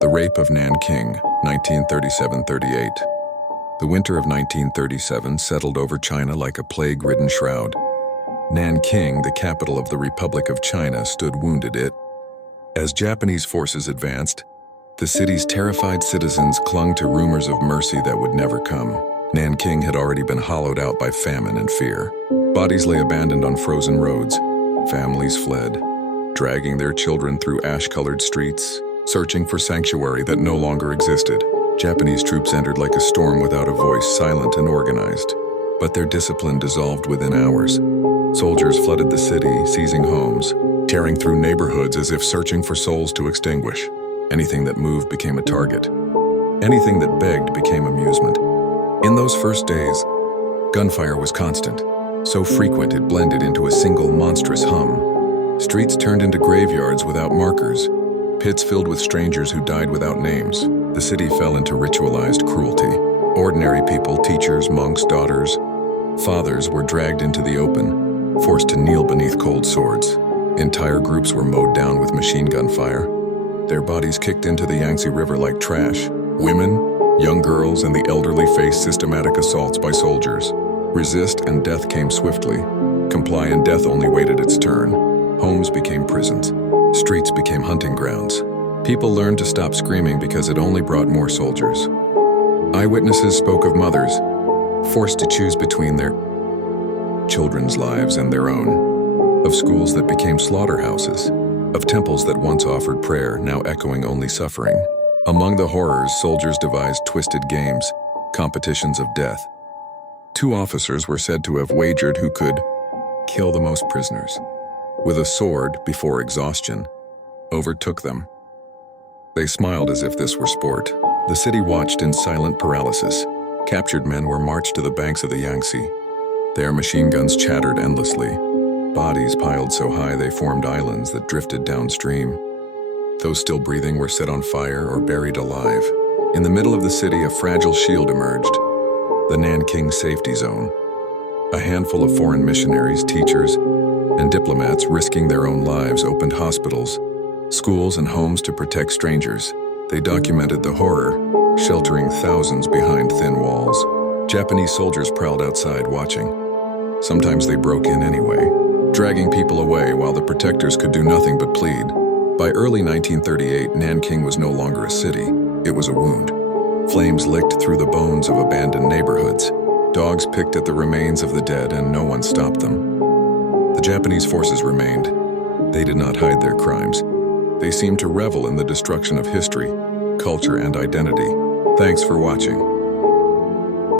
The Rape of Nanking, 1937-38. The winter of 1937 settled over China like a plague-ridden shroud. Nanking, the capital of the Republic of China, stood wounded. As Japanese forces advanced, the city's terrified citizens clung to rumors of mercy that would never come. Nanking had already been hollowed out by famine and fear. Bodies lay abandoned on frozen roads. Families fled, dragging their children through ash-colored streets, searching for sanctuary that no longer existed. Japanese troops entered like a storm without a voice, silent and organized. But their discipline dissolved within hours. Soldiers flooded the city, seizing homes, tearing through neighborhoods as if searching for souls to extinguish. Anything that moved became a target. Anything that begged became amusement. In those first days, gunfire was constant, so frequent it blended into a single monstrous hum. Streets turned into graveyards without markers, pits filled with strangers who died without names. The city fell into ritualized cruelty. Ordinary people, teachers, monks, daughters, fathers were dragged into the open, forced to kneel beneath cold swords. Entire groups were mowed down with machine gun fire. Their bodies kicked into the Yangtze River like trash. Women, young girls, and the elderly faced systematic assaults by soldiers. Resist and death came swiftly. Comply and death only waited its turn. Homes became prisons. Streets became hunting grounds. People learned to stop screaming because it only brought more soldiers. Eyewitnesses spoke of mothers, forced to choose between their children's lives and their own, of schools that became slaughterhouses, of temples that once offered prayer, now echoing only suffering. Among the horrors, soldiers devised twisted games, competitions of death. 2 officers were said to have wagered who could kill the most prisoners. With a sword, before exhaustion overtook them. They smiled as if this were sport. The city watched in silent paralysis. Captured men were marched to the banks of the Yangtze. Their machine guns chattered endlessly. Bodies piled so high they formed islands that drifted downstream. Those still breathing were set on fire or buried alive. In the middle of the city, a fragile shield emerged, the Nanking Safety Zone. A handful of foreign missionaries, teachers, and diplomats risking their own lives opened hospitals, schools, and homes to protect strangers. They documented the horror, sheltering thousands behind thin walls. Japanese soldiers prowled outside watching. Sometimes they broke in anyway, dragging people away while the protectors could do nothing but plead. By early 1938, Nanking was no longer a city, it was a wound. Flames licked through the bones of abandoned neighborhoods. Dogs picked at the remains of the dead and no one stopped them. The Japanese forces remained. They did not hide their crimes. They seemed to revel in the destruction of history, culture, and identity. Thanks for watching.